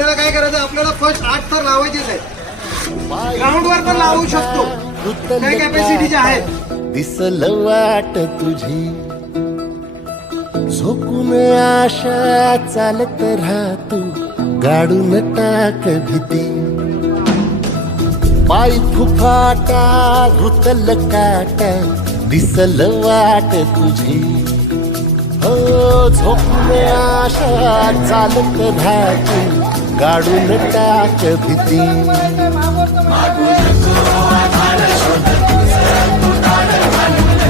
आपल्याला काय करायचं, आपल्याला फर्स्ट 8 तर लावायचेच आहे. ग्राउंडवर पण लावू शकतो, काही कॅपॅसिटीचे आहेत. दिसल वाट तुझी झोकून आशा चालत राहा तू, गाडून टाक भीती. पाय फुफाटा रुतल काटा, दिसल वाट तुझी. हो झोपून आशा चालत राहा तू, गाडून टाक भीती. मागू नको आधार शोध, तुझं पुढार घालून,